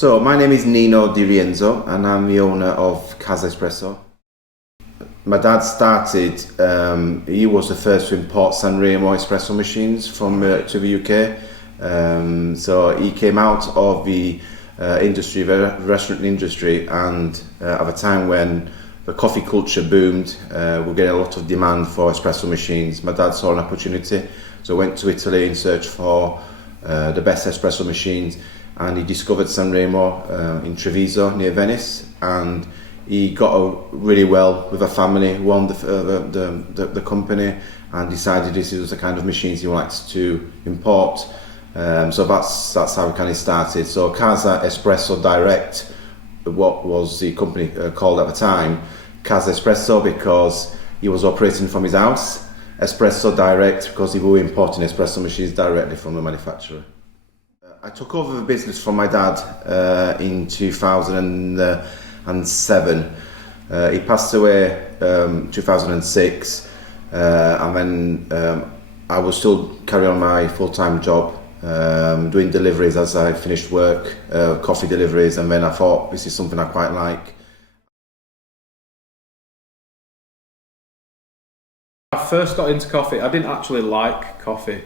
So my name is Nino Di Rienzo and I'm the owner of Casa Espresso. My dad started, he was the first to import Sanremo espresso machines from to the UK. So he came out of the industry, the restaurant industry, and at a time when the coffee culture boomed, we're getting a lot of demand for espresso machines. My dad saw an opportunity, so went to Italy in search for the best espresso machines, and he discovered Sanremo in Treviso near Venice, and he got on really well with a family, won the company, and decided this was the kind of machines he wanted to import. So that's how it kind of started. So Casa Espresso Direct, what was the company called at the time, Casa Espresso, because he was operating from his house. Espresso Direct because he was importing espresso machines directly from the manufacturer. I took over the business from my dad in 2007. He passed away 2006, and then I was still carrying on my full-time job, doing deliveries as I finished work, coffee deliveries, and then I thought this is something I quite like. I first got into coffee. I didn't actually like coffee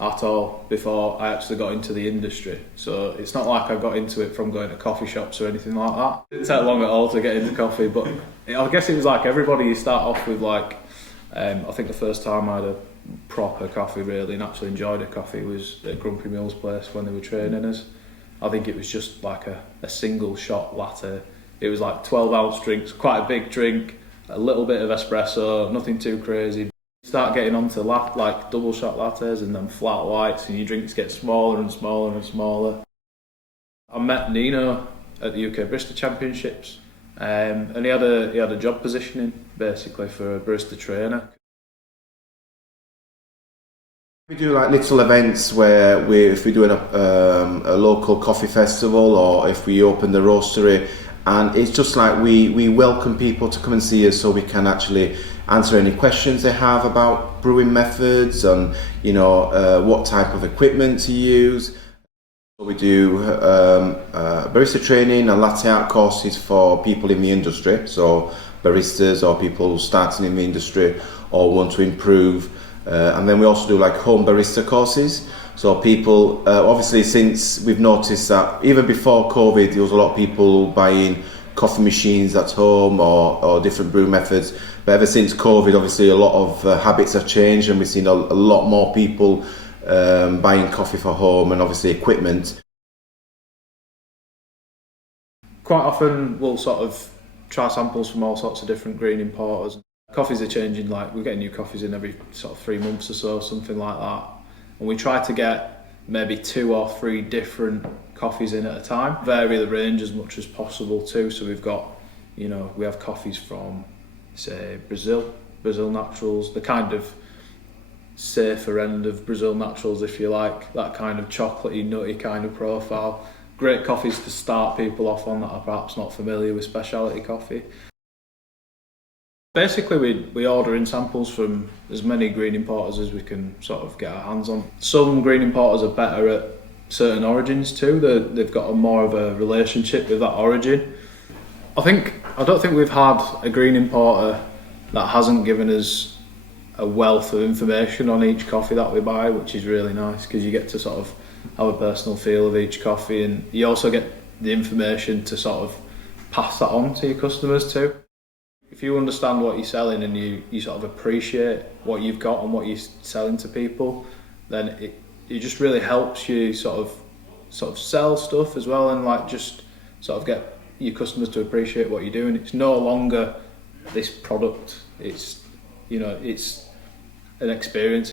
at all before I actually got into the industry. So it's not like I got into it from going to coffee shops or anything like that. It didn't take long at all to get into coffee, but I guess it was like everybody. You start off with like, I think the first time I had a proper coffee really and actually enjoyed a coffee was at Grumpy Mill's place when they were training us. I think it was just like a single shot latte. It was like 12-ounce drinks, quite a big drink, a little bit of espresso, nothing too crazy. Start getting onto like double shot lattes and then flat whites, and your drinks get smaller and smaller and smaller. I met Nino at the UK Barista Championships, and he had a job positioning basically for a barista trainer. We do like little events where if we're doing a local coffee festival, or if we open the roastery, and it's just like we welcome people to come and see us so we can actually answer any questions they have about brewing methods and what type of equipment to use. We do barista training and latte art courses for people in the industry, so baristas or people starting in the industry or want to improve. And then we also do like home barista courses. So people, obviously since we've noticed that even before COVID, there was a lot of people buying coffee machines at home or different brew methods. But ever since COVID, obviously a lot of habits have changed, and we've seen a lot more people buying coffee for home and obviously equipment. Quite often we'll sort of try samples from all sorts of different green importers. Coffees are changing, like we're getting new coffees in every sort of 3 months or so, something like that. And we try to get maybe 2 or 3 different coffees in at a time. Vary the range as much as possible too. So we've got, we have coffees from, say, Brazil Naturals, the kind of safer end of Brazil Naturals, if you like, that kind of chocolatey, nutty kind of profile. Great coffees to start people off on that are perhaps not familiar with speciality coffee. Basically, we order in samples from as many green importers as we can sort of get our hands on. Some green importers are better at certain origins too. They've got more of a relationship with that origin. I don't think we've had a green importer that hasn't given us a wealth of information on each coffee that we buy, which is really nice because you get to sort of have a personal feel of each coffee, and you also get the information to sort of pass that on to your customers too. If you understand what you're selling and you sort of appreciate what you've got and what you're selling to people, then it just really helps you sort of sell stuff as well, and like just sort of get your customers to appreciate what you're doing. It's no longer this product, it's it's an experience.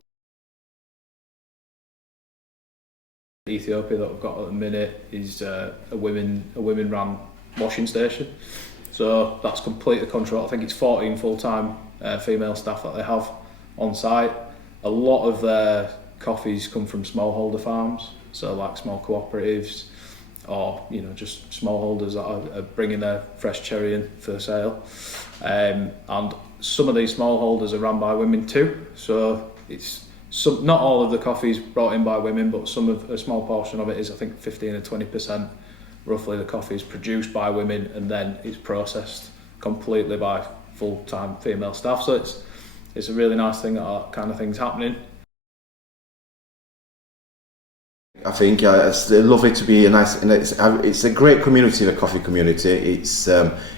Ethiopia that I've got at the minute is a women run washing station. So that's completely controlled. I think it's 14 full-time female staff that they have on site. A lot of their coffees come from smallholder farms, so like small cooperatives, or just smallholders that are bringing their fresh cherry in for sale. And some of these smallholders are run by women too. So it's not all of the coffee is brought in by women, but a small portion of it is, I think, 15 or 20% roughly the coffee is produced by women and then it's processed completely by full-time female staff. So it's a really nice thing that kind of thing's happening. I think it's lovely to be it's a great community, the coffee community. It's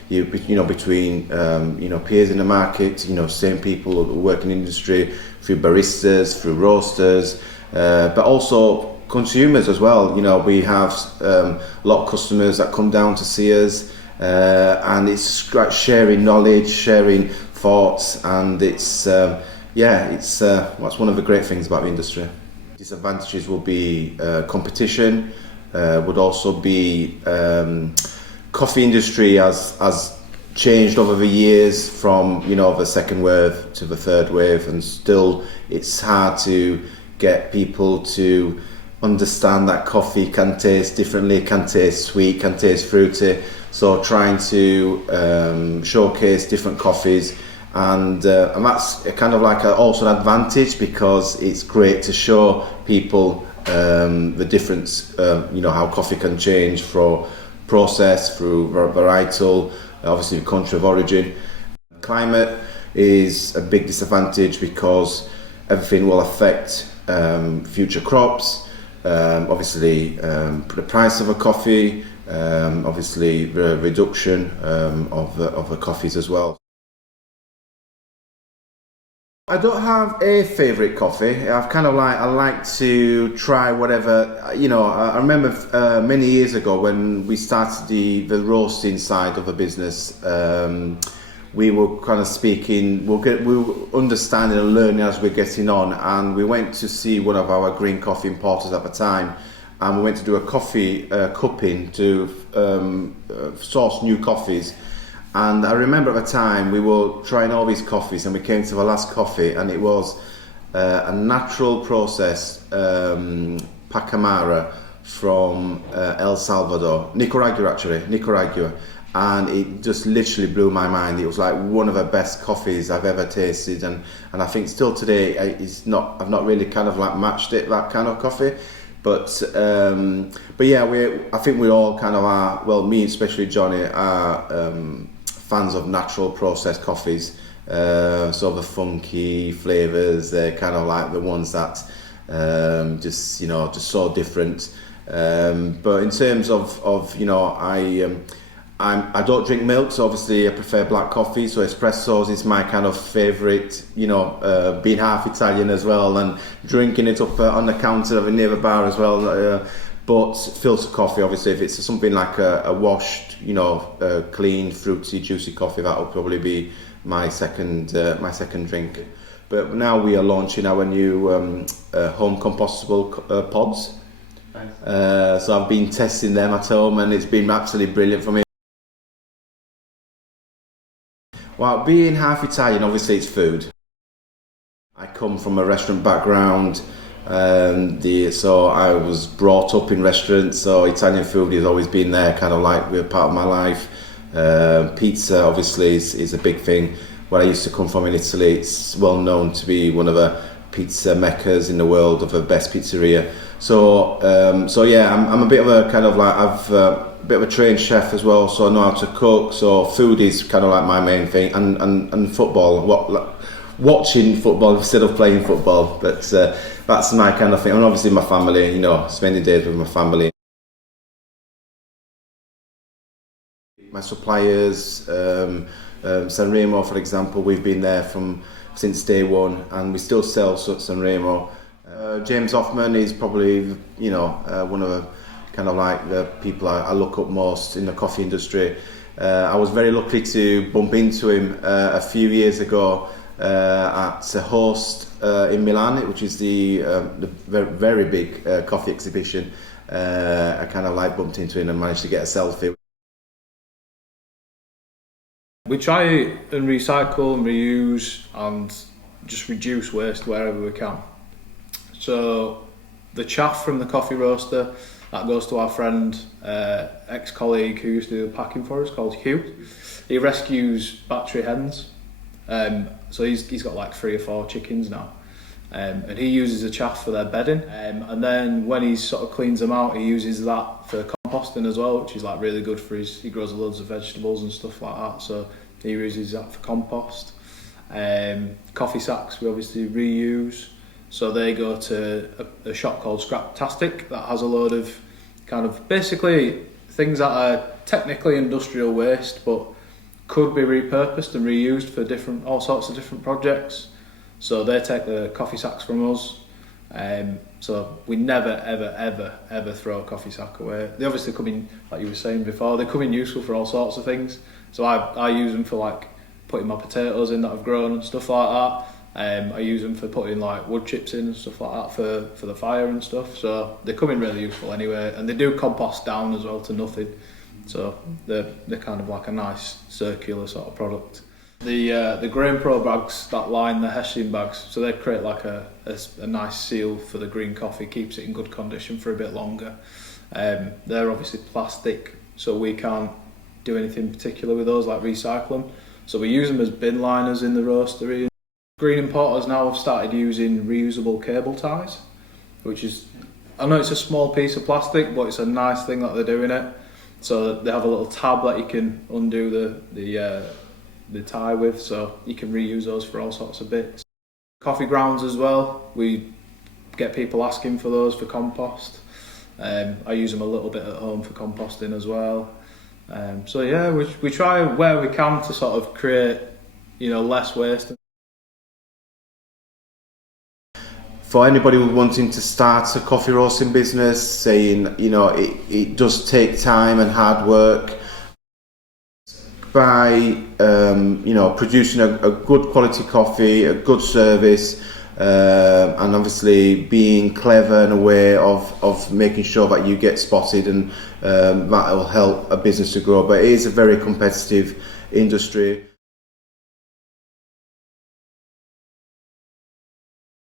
between peers in the market, same people who work in the industry, through baristas, through roasters, but also consumers as well. We have a lot of customers that come down to see us, and it's sharing knowledge, sharing thoughts, and it's what's one of the great things about the industry. Disadvantages will be competition, would also be coffee industry has changed over the years from the second wave to the third wave, and still it's hard to get people to understand that coffee can taste differently, can taste sweet, can taste fruity. So trying to showcase different coffees, and that's kind of like also an advantage, because it's great to show people the difference, how coffee can change from process through varietal, obviously the country of origin. Climate is a big disadvantage because everything will affect future crops, obviously the price of a coffee, obviously the reduction of the coffees as well. I don't have a favourite coffee. I like to try whatever. I remember many years ago when we started the roasting side of the business. We were kind of speaking. We were understanding and learning as we're getting on, and we went to see one of our green coffee importers at the time, and we went to do a coffee cupping to source new coffees. And I remember at the time we were trying all these coffees, and we came to the last coffee, and it was a natural process Pacamara from El Salvador, Nicaragua, and it just literally blew my mind. It was like one of the best coffees I've ever tasted, and I think still today I've not really kind of like matched that kind of coffee. But yeah, I think we all kind of are. Well, me especially, Johnny, are fans of natural processed coffees. So the funky flavours, they're kind of like the ones that just so different. But in terms of I don't drink milk, so obviously I prefer black coffee. So espressos is my kind of favourite. Being half Italian as well, and drinking it up on the counter of a near the bar as well. But filter coffee, obviously, if it's something like a washed, clean, fruity, juicy coffee, that will probably be my second drink. But now we are launching our new home compostable pods. Nice. So I've been testing them at home, and it's been absolutely brilliant for me. Well, being half Italian, obviously it's food. I come from a restaurant background. So I was brought up in restaurants, so Italian food has always been there, kind of like a part of my life. Pizza obviously is a big thing. Where I used to come from in Italy, it's well known to be one of the pizza meccas in the world, of the best pizzeria. So yeah, I'm a bit of a kind of like I've a bit of a trained chef as well, so I know how to cook. So food is kind of like my main thing, and football. Watching football instead of playing football, but that's my kind of thing. And obviously my family, spending days with my family. My suppliers, Sanremo, for example, we've been there since day one, and we still sell Sanremo. James Hoffman is probably, one of the kind of like the people I look up most in the coffee industry. I was very lucky to bump into him a few years ago. At a host in Milan, which is the very big coffee exhibition. I kind of like bumped into him and managed to get a selfie. We try and recycle and reuse and just reduce waste wherever we can. So the chaff from the coffee roaster, that goes to our friend, ex-colleague who used to do the packing for us, called Hugh. He rescues battery hens. So he's got like 3 or 4 chickens now, and he uses the chaff for their bedding, and then when he sort of cleans them out, he uses that for composting as well, which is like really good for he grows loads of vegetables and stuff like that, so he uses that for compost. Coffee sacks we obviously reuse, so they go to a shop called Scraptastic that has a load of kind of basically things that are technically industrial waste but could be repurposed and reused for all sorts of different projects. So they take the coffee sacks from us. So we never ever throw a coffee sack away. They obviously come in, like you were saying before, they come in useful for all sorts of things. So I use them for like putting my potatoes in that I've grown and stuff like that. I use them for putting like wood chips in and stuff like that for the fire and stuff. So they come in really useful anyway, and they do compost down as well to nothing. So they're kind of like a nice circular sort of product. The Grain Pro bags that line the Hessian bags, so they create like a nice seal for the green coffee, keeps it in good condition for a bit longer. They're obviously plastic, so we can't do anything particular with those, like recycle them. So we use them as bin liners in the roastery. Green importers now have started using reusable cable ties, which is, I know it's a small piece of plastic, but it's a nice thing that they're doing it. So they have a little tab that you can undo the tie with, so you can reuse those for all sorts of bits. Coffee grounds as well, we get people asking for those for compost. I use them a little bit at home for composting as well. So yeah, we try where we can to sort of create, less waste. For anybody who wanting to start a coffee roasting business, saying, it does take time and hard work, by producing a good quality coffee, a good service, and obviously being clever and aware of making sure that you get spotted, and that will help a business to grow. But it is a very competitive industry.